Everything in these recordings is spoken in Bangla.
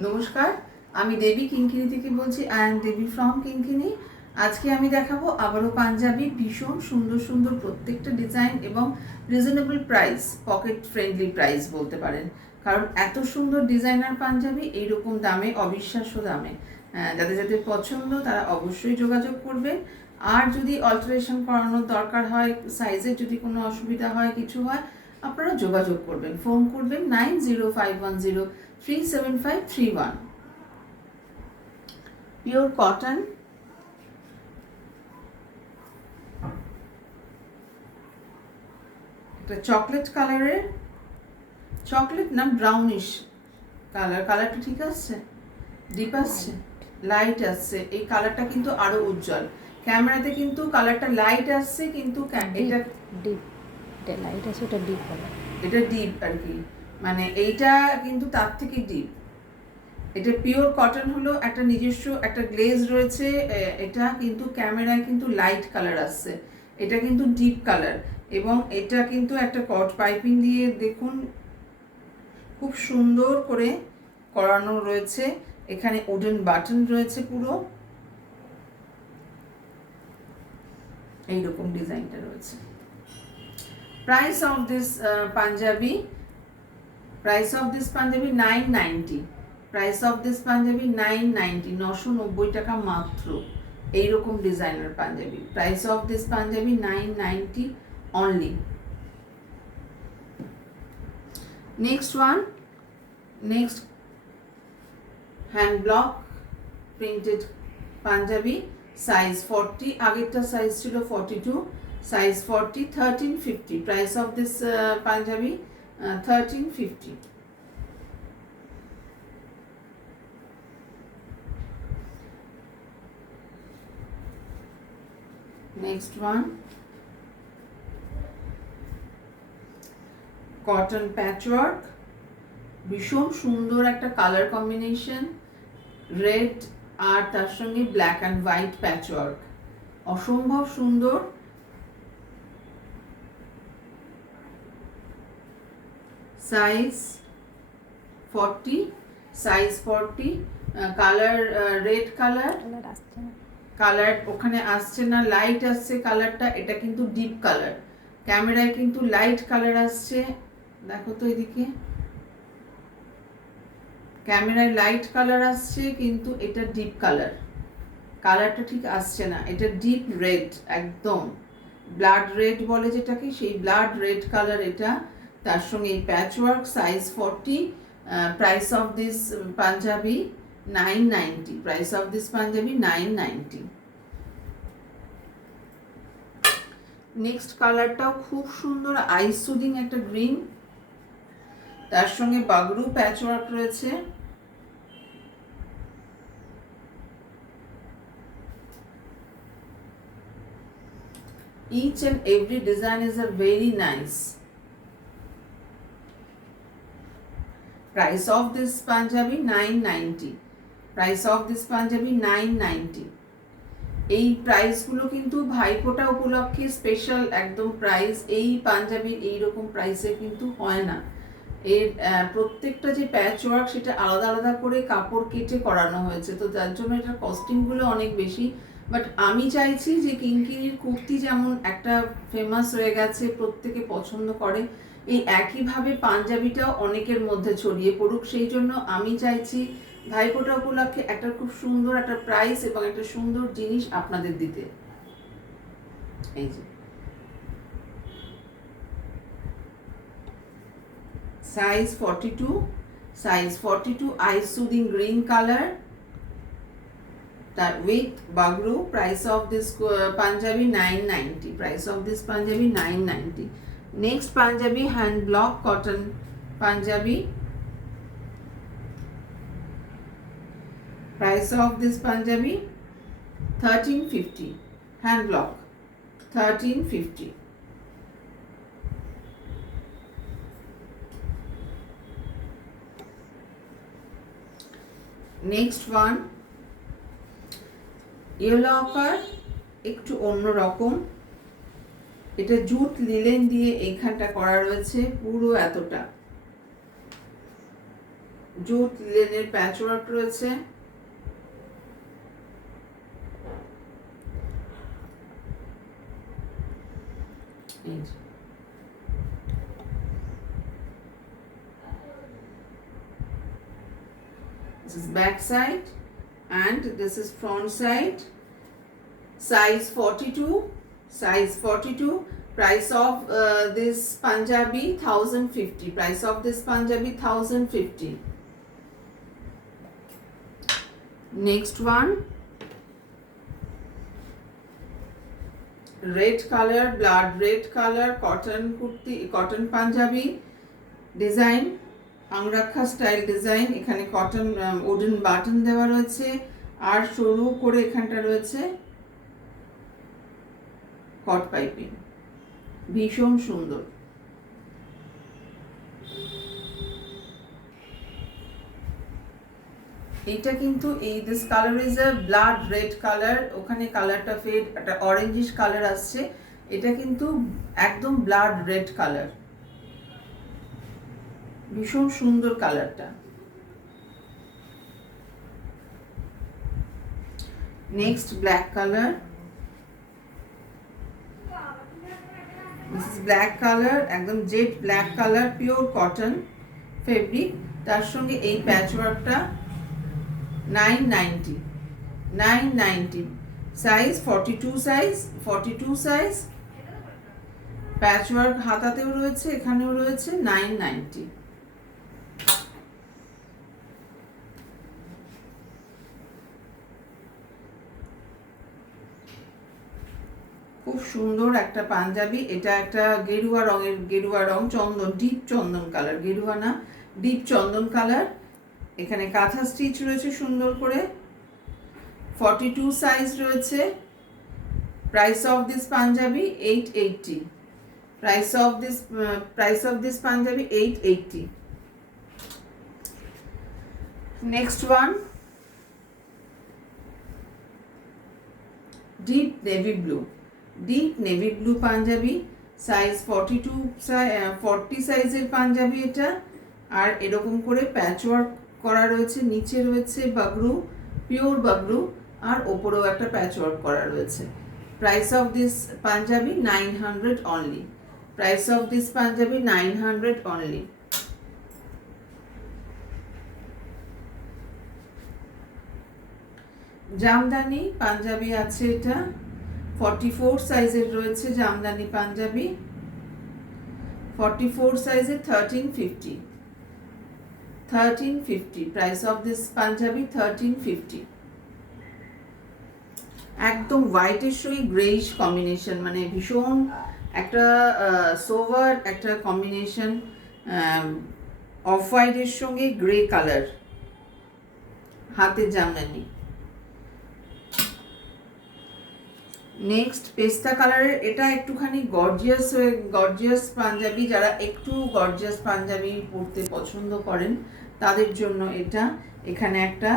নমস্কার, আমি দেবী কিঙ্কিনি থেকে বলছি। আই এম দেবী ফ্রম কিঙ্কিনি। আজকে আমি দেখাবো আবারও পাঞ্জাবি, ভীষণ সুন্দর সুন্দর প্রত্যেকটা ডিজাইন এবং reasonable price, pocket friendly price বলতে পারেন। কারণ এত সুন্দর ডিজাইনার পাঞ্জাবি এইরকম দামে, অবিশ্বাস্য দামে। যাদের যাদের পছন্দ তারা অবশ্যই যোগাযোগ করবেন। আর যদি অল্টারেশন করানোর দরকার হয়, সাইজের যদি কোনো অসুবিধা হয়, কিছু হয়, আপনারা যোগাযোগ করবেন, ফোন করবেন 9051037531। পিওর কটন, একটা চকলেট কালারের, চকলেট না ব্রাউনিশ কালারটা ঠিক আসছে, ডিপ আসছে, লাইট আসছে। এই কালারটা কিন্তু আরো উজ্জ্বল, ক্যামেরাতে কিন্তু কালারটা লাইট আসছে, কিন্তু এটা ডিপ, এটা লাইট আছে, ওটা ডিপ হবে, এটা ডিপ আর কি, মানে এইটা কিন্তু তার থেকে ডিপ। এটা পিওর কটন হলো, একটা নিজস্ব একটা গ্লেজ রয়েছে। এটা কিন্তু ক্যামেরায় কিন্তু লাইট কালার আসছে, এটা কিন্তু ডিপ কালার। এবং এটা কিন্তু একটা কট পাইপিং দিয়ে দেখুন খুব সুন্দর করে করানো রয়েছে। এখানে উডেন বাটন রয়েছে, পুরো এইরকম ডিজাইনটা রয়েছে। Price of this Punjabi, price of this Punjabi 990। Price of this Punjabi 990, 990 টাকা মাত্র। এইরকম designer Punjabi, price of this Punjabi 990 only. Next one, next hand block printed Punjabi, size 40, আগেরটা সাইজ ছিল 42, size 40, 1350। Price of this Punjabi 1350। Next one, cotton patchwork, ভীষণ সুন্দর একটা কালার কম্বিনেশন, রেড আর তার সঙ্গে ব্ল্যাক অ্যান্ড হোয়াইট প্যাচওয়ার্ক, অসম্ভব সুন্দর। Size 40, size 40, colour red colour, colour আসছে না, কালার ওখানে আসছে না, লাইট আসছে কালারটা, এটা কিন্তু ডিপ কালার। ক্যামেরায় কিন্তু লাইট কালার আসছে, দেখো তো এদিকে, ক্যামেরায় লাইট কালার আসছে, কিন্তু এটা ডিপ কালার, কালারটা ঠিক আসছে না, এটা ডিপ রেড, একদম ব্লাড রেড বলে যেটাকে, সেই ব্লাড রেড কালার এটা। তার সঙ্গে এই patchwork, size 40, price of this Punjabi 990। Price of this Punjabi 990। Next কালারটাও খুব সুন্দর, আইস সুদিং একটা গ্রিন, তার সঙ্গে বাগরু প্যাচওয়ার্ক রয়েছে। Each and every design is a very nice. Price of this Punjabi 990. Price of this Punjabi 990. এই প্রাইসগুলো কিন্তু ভাইফোঁটা উপলক্ষে স্পেশাল একদম প্রাইস। এই পাঞ্জাবির এইরকম প্রাইসে কিন্তু হয় না। এর প্রত্যেকটা যে প্যাচ ওয়ার্ক সেটা আলাদা আলাদা করে কাপড় কেটে করানো হয়েছে, তো যার জন্য এটার কস্টিংগুলো অনেক বেশি। বাট আমি চাইছি যে কিঙ্কিনির কুর্তি যেমন একটা ফেমাস হয়ে গেছে, প্রত্যেকে পছন্দ করে, এই একইভাবে পাঞ্জাবিটাও অনেকের মধ্যে ছড়িয়ে পড়ুক। সেই জন্য আমি চাইছি ভাইফোঁটা উপলক্ষে একটা খুব সুন্দর একটা প্রাইস এবং একটা সুন্দর জিনিস আপনাদের দিতে। এই যে size 42, size 42, eye soothing green colour, that with bagru. Price of this Punjabi 990. Price of this Punjabi 990. Next Punjabi hand block cotton Punjabi. Price of this Punjabi 1350. Hand block 1350. Next one, yellow offer, একটু অন্য রকম। এটা জুট লিলেন দিয়ে এইখানটা করা রয়েছে, পুরো এতটা জুট লেনের প্যাচওয়ার্ক রয়েছে। এই যে this is back side and this is front side. Size 42, size 42. Price of this Punjabi 1050. Price of this Punjabi 1050. Next one, red color, blood red color, cotton kurti, cotton Punjabi design, angrakha style design. এখানে কটন উডেন বাটন দেওয়া রয়েছে আর সরু করে এখানটা রয়েছে কট পাইপিং, ভীষণ সুন্দর। এটা কিন্তু এই this colour is a blood red colour, ওখানে কালারটা ফেড একটা অরেঞ্জিশ কালার আসছে, এটা কিন্তু একদম ব্লাড রেড কালার, ভীষণ সুন্দর কালারটা। Next black colour, this is black colour, একদম jet black colour, pure cotton fabric, তার সঙ্গে এই প্যাচওয়ার্কটা 990 সাইজ 42 সাইজ 42 সাইজ, প্যাচওয়ার্ক হাতাতেও রয়েছে, এখানেও রয়েছে 990। খুব সুন্দর একটা পাঞ্জাবি, এটা একটা গেরুয়া রং, চন্দন, ডিপ চন্দন কালার, গেরুয়া না ডিপ চন্দন কালার। এখানে কাঁথা স্টিচ রয়েছে সুন্দর করে, 42 সাইজ রয়েছে। Price of this Punjabi 880। Price of this Punjabi 880। Next one, deep navy blue Punjabi, size 40 সাইজের পাঞ্জাবি এটা, আর এরকম করে প্যাচওয়ার্ক করা রয়েছে, নিচে রয়েছে বাগরু, পিওর বাগরু, আর ওপরেও একটা প্যাচওয়ার্ক করা রয়েছে। Price of this Punjabi 900 only. Price of this Punjabi 900 only. Jamdani Punjabi আছে, এটা 44 সাইজের রয়েছে জামদানি পাঞ্জাবি, 44 সাইজের 1350। Price of this Punjabi 1350। একদম হোয়াইটের সঙ্গে গ্রেইশ কম্বিনেশন, মানে ভীষণ একটা সোভার একটা কম্বিনেশন, অফ হোয়াইটের সঙ্গে গ্রে কালার, হাতের জামদানি। নেক্সট পেস্তা কালারের, এটা একটুখানি গর্জিয়াস পাঞ্জাবি, যারা একটু গর্জিয়াস পাঞ্জাবি পরতে পছন্দ করেন তাদের জন্য এটা। এখানে একটা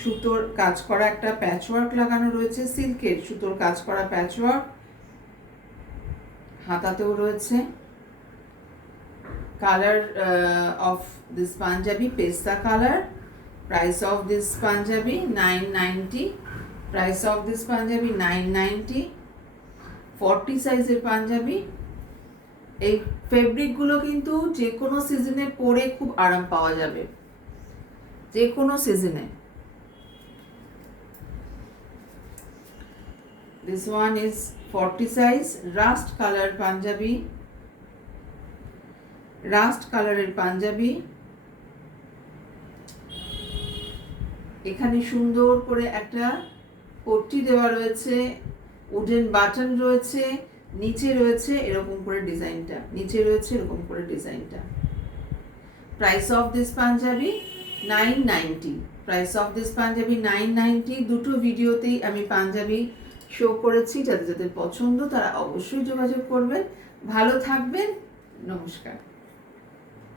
সুতোর কাজ করা একটা প্যাচওয়ার্ক লাগানো রয়েছে, সিল্কের সুতোর কাজ করা প্যাচওয়ার্ক, হাতাতেও রয়েছে। কালার অফ দিস পাঞ্জাবি পেস্তা colour. Price of this Punjabi 990। Price of this Punjabi 990। 40 সাইজের পাঞ্জাবি। এই ফেব্রিকগুলো কিন্তু যে কোনো সিজনে পরে খুব আরাম পাওয়া যাবে, যে কোনো সিজনে। This one is 40 size, rust color Punjabi, rust কালারের পাঞ্জাবি। এখানে সুন্দর করে একটা পট্টি দেওয়া রয়েছে, উডেন বাটন রয়েছে, নিচে রয়েছে এরকম করে ডিজাইনটা, নিচে রয়েছে এরকম করে ডিজাইনটা। Price of this Punjabi 990। Price of this Punjabi 990। দুটো ভিডিওতেই আমি পাঞ্জাবি শো করেছি, যাদের যাদের পছন্দ তারা অবশ্যই যোগাযোগ করবেন। ভালো থাকবেন, নমস্কার।